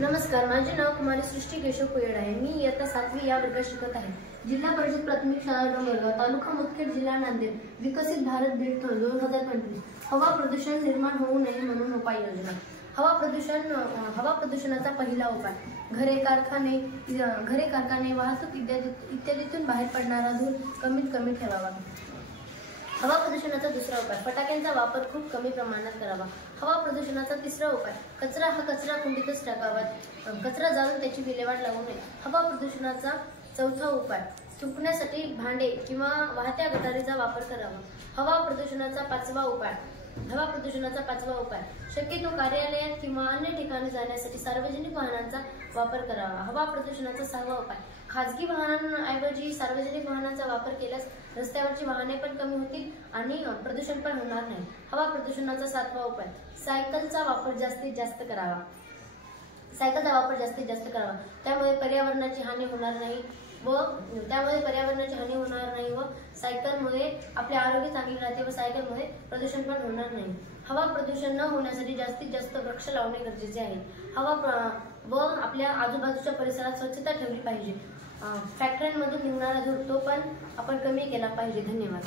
नमस्कार, माझे नाव कुमारी सृष्टी केशव कुयड आहे। मी इयत्ता 7वी या वर्गात शिकत आहे। जिल्हा परिषद प्राथमिक शाळा डोंगरगाव, तालुका मुदखेड, जिल्हा नांदेड। विकसित भारत बीड 2025। हवा प्रदूषण निर्माण होऊ नये म्हणून उपाययोजना। हवा प्रदूषणाचा पहिला उपाय घरे कारखाने वाहतूक इत्यादीतून बाहेर पडणारा धूर कमीत कमी ठेवावा। हवा प्रदूषणाचा दुसरा उपाय फटाक्यांचा वापर खूप कमी प्रमाणात करावा। हवा प्रदूषणाचा तिसरा उपाय कचरा कुंडीतच टाकावा, कचरा जाळून त्याची विल्हेवाट लावू नये। हवा प्रदूषणाचा चौथा उपाय सुकण्यासाठी भांडे किंवा वाहत्या गटारीचा वापर करावा। हवा प्रदूषणाचा पाचवा उपाय शक्यतो कार्यालयात किंवा अन्य ठिकाणी जाण्यासाठी सार्वजनिक वाहनांचा वापर करावा। हवा प्रदूषणाचा सहावा उपाय खाजगी वाहनांऐवजी सार्वजनिक वाहनांचा वापर केल्यास रस्त्यावरची वाहने पण कमी होतील आणि प्रदूषण पण होणार नाही। हवा प्रदूषणाचा सातवा उपाय सायकलचा वापर जास्तीत जास्त करावा। त्यामुळे पर्यावरणाची हानी होणार नाही व सायकलमुळे आपले आरोग्य चांगले राहते व सायकलमुळे प्रदूषण पण होणार नाही। हवा प्रदूषण न होण्यासाठी जास्तीत जास्त वृक्ष लावणे गरजेचे आहे। व आपल्या आजूबाजूच्या परिसरात स्वच्छता ठेवली पाहिजे। फॅक्टरीमधून निघणारा धूर तो पण आपण कमी केला पाहिजे। धन्यवाद।